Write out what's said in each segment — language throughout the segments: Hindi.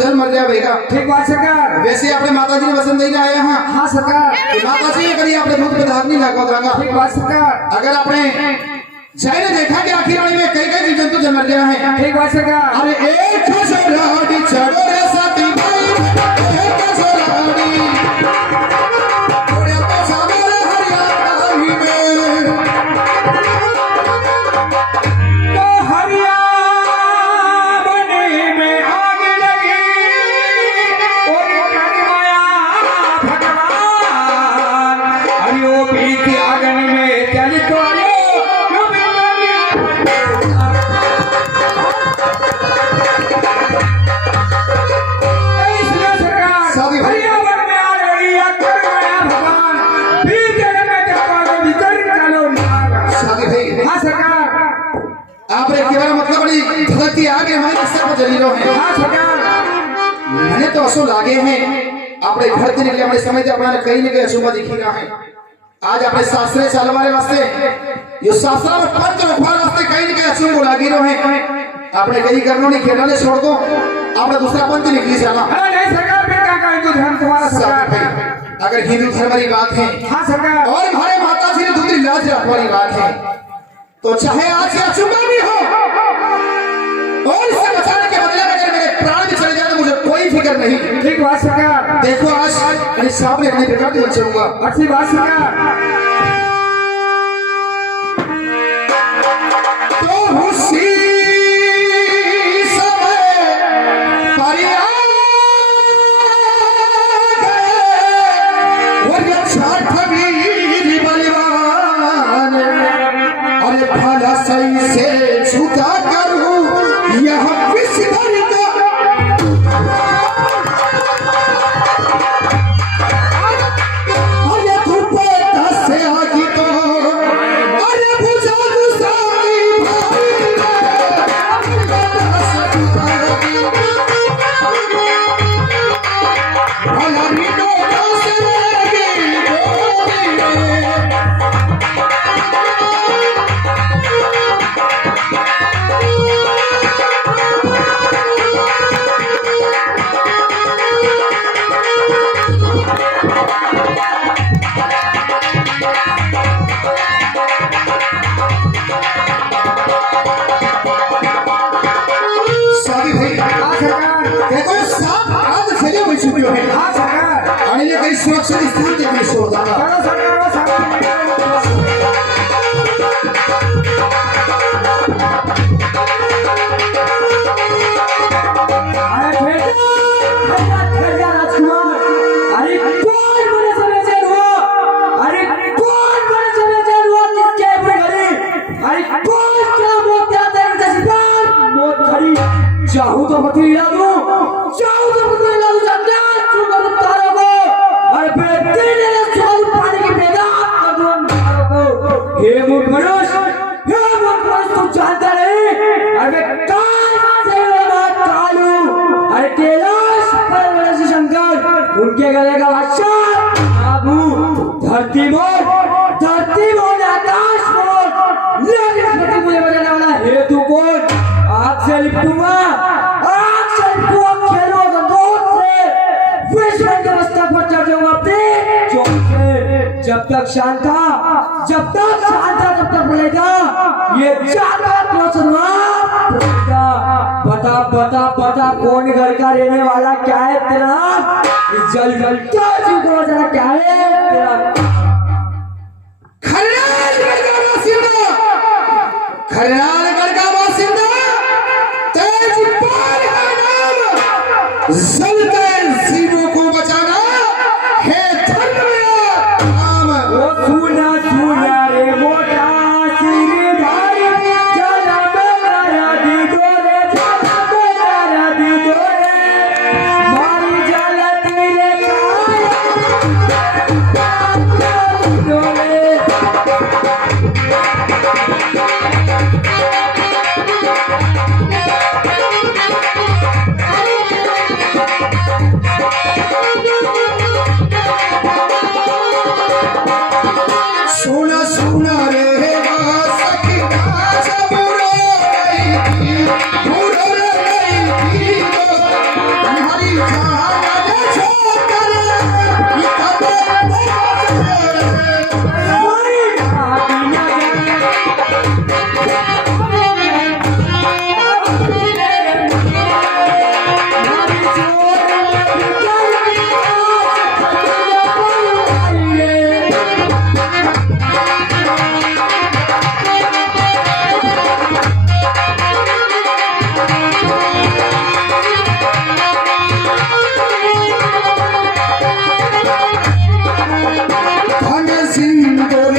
जल मर जाए भैया। ठीक बात सरकार। वैसे आपने माता जी ने वसन देने आए हैं। हाँ सरकार। माता जी कभी आपने दूध पे धार नहीं लगा होगा। ठीक बात सरकार। अगर आपने जाए ने देखा कि आखिर वाली में कई जीव जंतु जल मर गया है। ठीक बात सरकार। अरे एक छोराड़ी चढ़ो रे साथी भाई, एक छोराड़ी थोड़े तो सामने हरियाणवी में तो हरियाणवी में आग लगी और करवाया भगवान हरियो पी की आगन में जल तो धरती आगे हमारे सब जलीलो है। मैंने तो असो लागे हैं अपने घर से निकले अपने समय से अपना कहीं नहीं गए असुमा दिखी रहा है। आज अपने शास्त्रे चल वाले वास्ते यो शास्त्रा में पंच रखवाल वास्ते कहीं नहीं गए असुम को लागे रहे हैं। अपने कहीं करनो नहीं खेलना नहीं छोड़ दो अपना दूसरा पंच निकली जाना। नहीं सरकार फिर क्या करें तो धर्म तुम्हारा सरकार। अगर हिंदू धर्म वाली बात है हाँ सरकार और हमारे माता जी ने दूसरी लाज रखवाली बात है तो चाहे आज या चुम्मा भी हो और इसे बचाने के बदले में अगर मेरे प्राण भी चले जाए तो मुझे कोई फिक्र नहीं। ठीक बात सरकार। देखो आज अरे साहब ने अपनी बेटा भी बचाऊंगा। अच्छी बात सरकार। तो उसी समय परिया और ये छठवीं बलिवान अरे भला सही से छूता करूं यह विश्वर का अरे धूपे से आगी तो अरे बुझा गुस्साती भला मीठो से लगी हाँ सरकार। आणि ये काही सुरक्षित स्थान देखील शोधा। चाहूं तो बतला दूं, चाहूं तो बतला दूं जन्नत तू कर तारा को और फिर तेरे सोल पानी की बेदात कर दूं तारा को। हे मूर्ख तू जानता नहीं अरे काल से बात कालू अरे कैलाश पर वैसे शंकर उनके गले का बादशाह बाबू धरती बोल आकाश बोल लेकिन मुझे बजाने वाला हेतु कौन आग से लिपटूंगा खेलो गंदोर से विश्व के मस्तक पर चढ़ जाऊंगा अपने चौक से। जब तक शांत तब तक बोलेगा ये जाकर पता कौन घर का रहने वाला क्या है तेरा इस जल क्या जीव को जरा क्या है तेरा खरनालगढ़ का बासिंदा तेजपाल है नाम जलते जीवों को बचाना है धर्म मेरा नाम। ओ सुना रे मोटा सिरधारी चला मेरा दी दो रे मारी जलती रे सुना सुना रे सखी नाच बुरो नहीं थी बुरो नहीं थी तुम्हारी जान छोड़ ये कब धन सिंदूर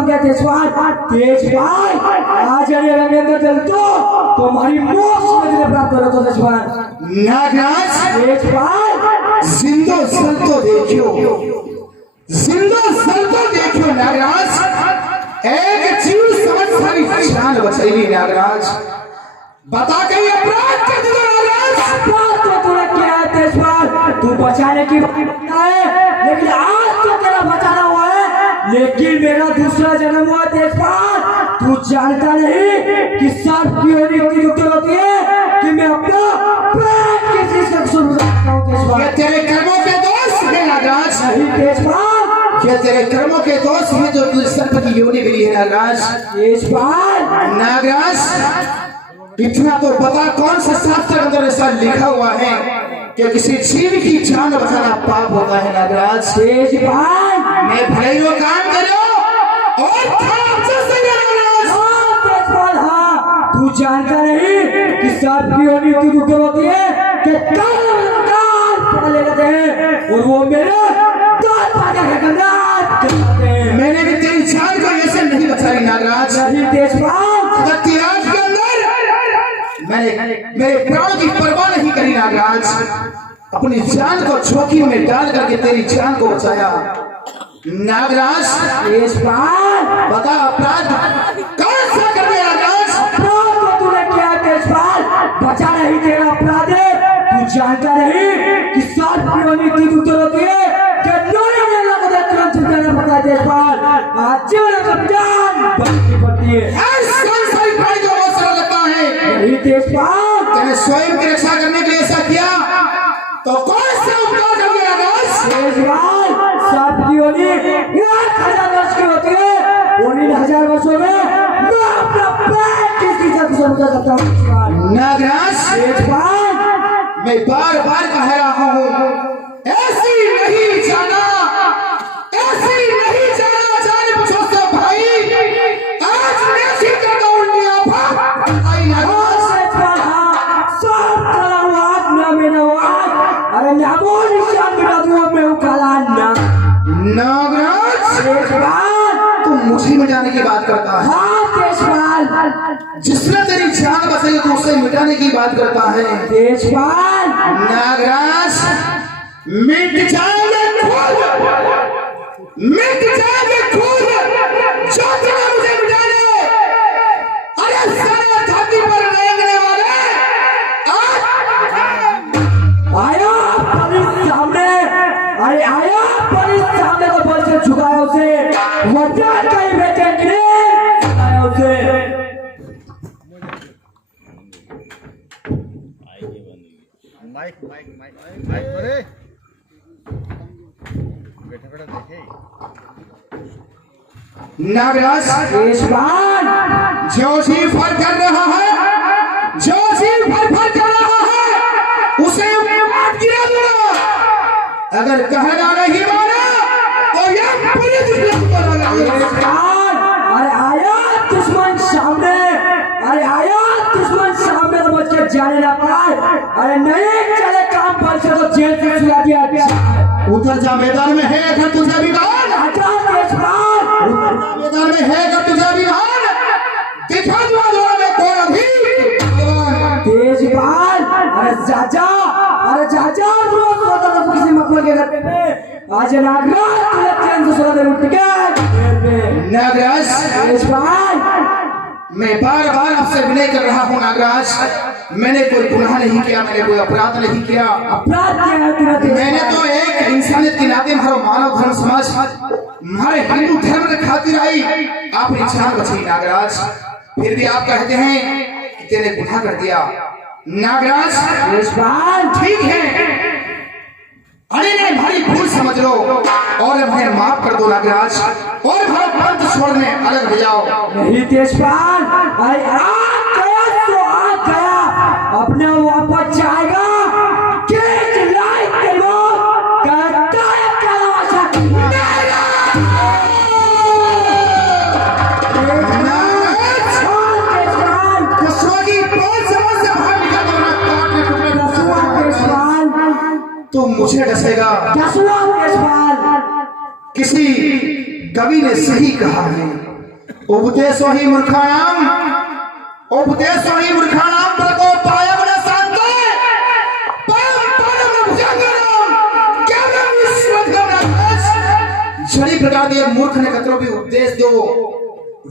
नाम क्या है? तेजपाल। तेजपाल आज यदि अगर मैं अंदर चलतो तो हमारी मोक्ष में तुझे प्राप्त हो तो तेजपाल। नागराज तेजपाल जिंदो सल्तो देखियो, जिंदो सल्तो देखियो नागराज, एक जीव समझ सारी जान बचाई नागराज, बता कहीं अपराध कर दिया नागराज। अपराध तो तूने किया है तेजपाल, तू बचाने की बात करता है, लेकिन आज तो तेरा बचाना हुआ है, लेकिन मेरा दूसरा जन्म हुआ तेजपाल। तू जानता नहीं कि सांप की होनी इतनी दुखद होती है कि मैं अपना प्राण किसी से सुन सकता हूँ तेजपाल। ये तेरे कर्मों के दोष है नागराज, नहीं तेजपाल, ये तेरे कर्मों के दोष है जो तुझे सर्प की योनि मिली है नागराज। तेजपाल नागराज इतना तो बता, कौन सा शास्त्र के अंदर ऐसा लिखा हुआ है कि किसी जीव की जान बचाना पाप होता है नागराज। तेजपाल मैं भले ही वो काम करो और तेजपाल, हाँ तू जानता नहीं कि सांप की होनी इतनी दुखद होती है कि कान पकड़ लेते हैं और वो मेरे कान पकड़ करते हैं। मैंने भी तेरी जान को ऐसे नहीं बचाई नागराज। नहीं तेजपाल, इतिहास के अंदर मैंने मेरे प्राणों की परवाह नहीं करी नागराज, अपनी जान को जोखिम में डाल करके तेरी जान को बचाया नागराज। तेजपाल बता अपराध कौन सा कर दिया नागराज? अपराध तो तूने किया तेजपाल, बचा नहीं तेरा अपराध है। तू जानता नहीं कि सांप की होनी इतनी दुखद होती है कि नोरे में लग दे तुरंत छुटकारा पड़ता है तेजपाल। आज जीवन का जान बचनी पड़ती है। कौन सा प्राणी को बहुत सरल लगता है? नहीं तेजपाल, तेने स्वयं की रक्षा करने के लिए ऐसा किया तो कौन सा उपकार कर दिया नागराज? तेजपाल सांप की होनी 1000 वर्ष की होती है, उन 1000 वर्षों में मैं अपना प्राण किसी से समझा सकता हूँ नागराज तेजपाल। मैं बार बार कह रहा हूँ ऐसी नहीं जाना, ऐसी नहीं जाना, जान पूछो तो भाई आज मैं ऐसी करता हूँ इंडिया पर। आई नागराज अरे नामो निशान मिटा दूंगा मैं हूँ काला ना। नागराज तेजपाल तू मुझे मिटाने की बात करता है, हाँ तेजपाल, जिसने तेरी जान बचाई तो उसे मिटाने की बात करता है। तेजपाल नागराज मिट जाएंगे खुद, मिट जाएंगे खुद जो तुम्हें मुझे मिटाने। अरे सारे धरती पर रेंगने वाले आया पुलिस सामने, अरे आया पुलिस सामने को बोल के झुकाया उसे, वरदान कहीं बेटे के लिए झुकाया उसे। माइक माइक माइक माइक अरे बैठा बैठा देखे नागराज तेजपाल जो जी फर कर रहा है, जो जी फर कर रहा है उसे मार गिरा दूंगा। अगर कहना नहीं माना तो यह पूरी दुनिया को लगाऊंगा। तेजपाल, अरे आया दुश्मन सामने, अरे आया दुश्मन सामने तो बच के जाने ना पाए, अरे नहीं चले काम पर से तो जेल से छुड़ा दिया गया। उधर जा मैदान में है अगर तुझे भी दान, आजा तेजपाल, उधर जा मैदान में है अगर तुझे भी दान, दिखा दो मैं कौन अभी। तेजपाल, अरे जाजा, अरे जाजा रोज सोता था किसी मतलब के घर पे, आज नागराज तुझे चैन से सोता दे उठ के नागराज तेजपाल। मैं बार बार आपसे विनय कर रहा हूँ नागराज, मैंने कोई गुनाह नहीं किया, मैंने कोई अपराध नहीं किया। अपराध क्या है तेरा तेजपाल? मैंने तो एक इंसानियत के नाते हमारे मानव धर्म समाज, हमारे हिंदू धर्म के खातिर आई आपने जान बचाई नागराज, फिर भी आप कहते हैं कि तेरे गुनाह कर दिया। नागराज तेजपाल ठीक है, अरे नहीं भारी भूल समझ लो और मुझे माफ कर दो नागराज, और भारत पंथ छोड़ने अलग हो जाओ। नहीं तेजपाल, अरे आ गया तो आ गया, अपने वापस जाएगा केस लाइट के लोग करता है कलावासा। तेजपाल कसौटी बहुत समझ से बाहर निकल दो ना, काट के टुकड़े तेजपाल तो मुझे डसेगा। तेजपाल किसी कवि ने सही कहा है, उपदेशो ही मूर्खाणाम प्रकोपाय न शांते परम भुजंगम केवलम विश्वधम नाश। छड़ी प्रकार दिए मूर्ख ने कतरो भी उपदेश दो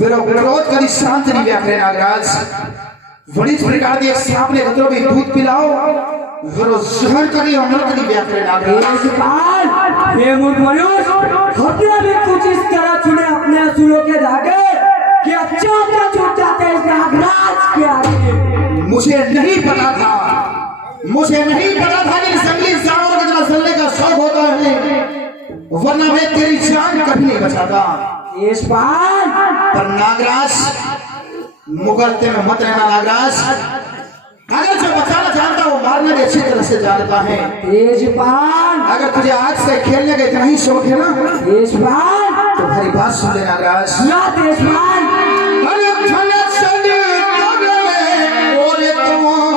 विरो क्रोध करी शांत नहीं व्याकरे नागराज। वड़ी प्रकार दिए सांप ने कतरो भी दूध पिलाओ विरो जहर करी अमृत नहीं व्याकरे नागराज। ये मूर्ख मनुष्य हमने भी कुछ इस तरह चुने अपने असुरों के धागे कि अच्छा छूट जाते हैं इस नागराज के आगे। मुझे नहीं पता था कि जंगली जानवर की तरह चलने का शौक होता है, वरना मैं तेरी जान कभी नहीं बचाता। तेजपाल पर नागराज मुगलते में मत रहना नागराज। अगर जो बचाना जानता वो मारने भी अच्छी तरह से जानता है। तेजपाल अगर तुझे आज से खेलने का इतना ही शौक है ना तेजपाल तो हमारी बात सुन ले नागराज। ना तेजपाल अरे चले चले कब्र में बोले तो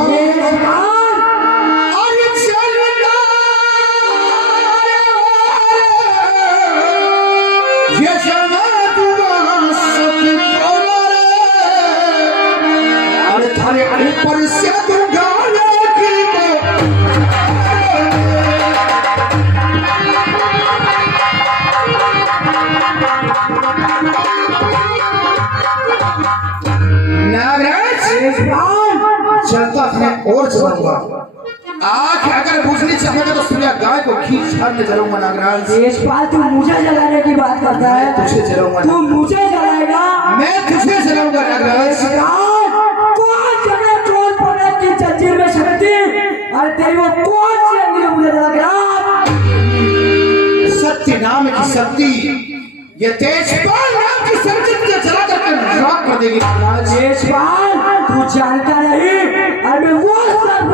तेजपाल अरे चलना ये चलना तुम्हारा सब बोले अरे थारे ऊपर से तुम गाने की नागराज चलता था और चलूंगा। आंख अगर बुझनी चाहेगा तो सूर्या गाय को खींच छाड़ने चलूंगा नागराज। तेजपाल तू मुझे जलाने की बात करता है। तुझे जलाऊंगा तू मुझे जलाएगा मैं तुझे जलाऊंगा नागराज। कौन जगह कौन पड़े की जंजीर में शक्ति और तेरी वो कौन सी अंगुली मुझे जलाएगा। सत्य नाम की शक्ति ये तेजपाल नाम की शक्ति तुझे जला करके राख कर देगी नागराज। तेजपाल तू जानता नहीं और मैं वो सर्प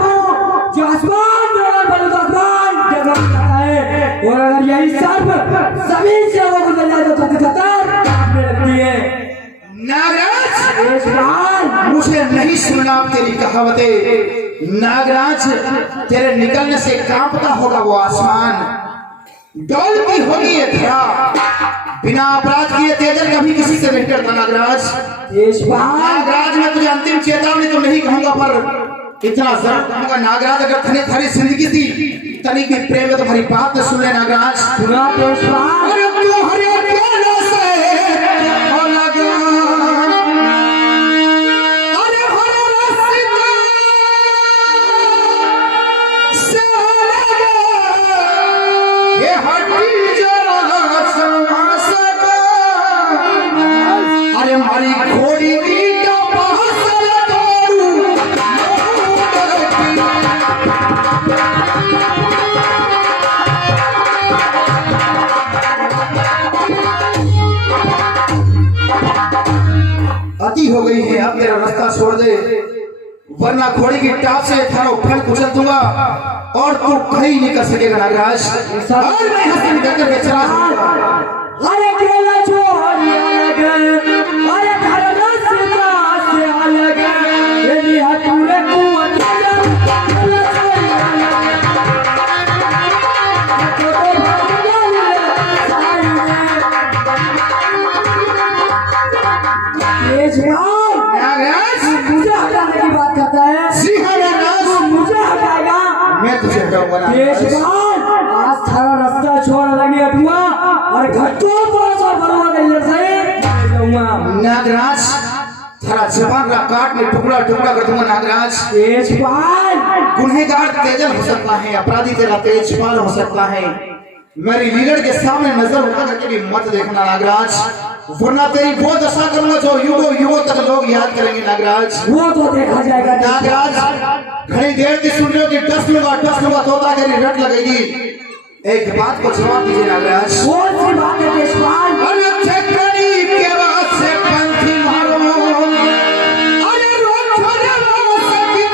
हूँ जो आसमान में और बलुदान जगह जाता है। और अगर यही सर्प जमीन से वो गुजर जाए तो खतर लगती है। नागराज तेजपाल मुझे नहीं सुनना तेरी कहावतें। नागराज तेरे निकलने से कांपता होगा वो आसमान, डोलती होगी ये धरा। बिना अपराध किए तेजल कभी किसी से नहीं डरता नागराज। तेजपाल नागराज मैं तुझे अंतिम चेतावनी तो नहीं कहूंगा पर इतना जरूर कहूंगा नागराज अगर तने थारी जिंदगी थी तनी की प्रेम में तुम्हारी बात न सुन ले नागराज। सुना तेजपाल अरे तू हरे प्याला से अलग अरे हरे रस्ता से अलग ये हड्डी जरा समा सका। अरे हमारी घोड़ी की टपासल तोड़ू अति हो गई है। अब मेरा रास्ता छोड़ दे वरना घोड़ी की टाप से थारा फल कुचल दूंगा और तू कहीं नहीं कर सकेगा नागराज। और मैं हंसी करके बेचरा अरे केला छोड़ अलग अरे धरना से अलग ये हटूरे कुआं नागराज मुझे हटाने की बात करता है। जी हाँ नागराज मुझे हटाएगा मैं तुझे हटाऊंगा नागराज। तेजपाल आज थारा रास्ता छोड़ लगी हटूंगा और घटो तो भरूंगा कहीं से जाऊंगा। नागराज थारा जबान का काट में टुकड़ा टुकड़ा कर दूंगा नागराज। तेजपाल गुनहगार तेजल हो सकता है, अपराधी तेरा तेजपाल हो सकता है। मेरी लीलड़ के सामने नजर उठा करके भी मत देखना नागराज, वरना तेरी वो दशा करूंगा जो युगों युगों तक लोग याद करेंगे नागराज। वो तो देखा जाएगा नागराज घड़ी देर की सुन रहे हो कि टस लूंगा तोता तेरी रट लगेगी। एक बात को जवाब दीजिए नागराज। कौन सी बात है तेजपाल। अरे ठेकड़ी के बाद से पंथी मारो अरे रोज छोड़े वाला सकी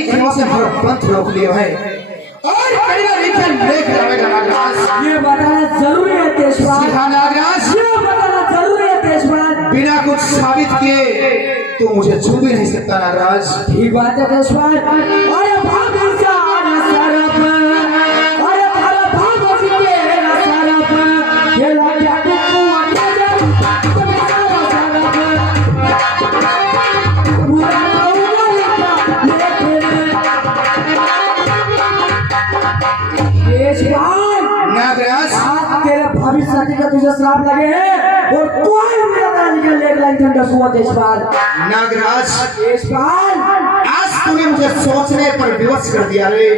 बड़ी खेमा से हर पंथ रोक लियो है और कहीं ना लिखे लेख जाएगा नागराज। ये बताना जरूरी है तेजपाल, हाँ नागराज, ये बताना जरूरी है तेजपाल। बिना कुछ साबित किए तू मुझे छू भी नहीं सकता नागराज। ठीक बात है तेजपाल। अरे भाभी सारा सरप, अरे थारा भाभी के सरप, ये लाजा को कुआं के जल, तुम सारा सरप, पूरा उड़ाता लेकिन तेजपाल नागराज, आज तेरे भाभी साथी का तुझे श्राप लगे हैं और कोई मेरा रानी का लेग लाइन ठंडा हुआ तेजपाल। नागराज, तेजपाल आज तूने मुझे सोचने पर विवश कर दिया रे।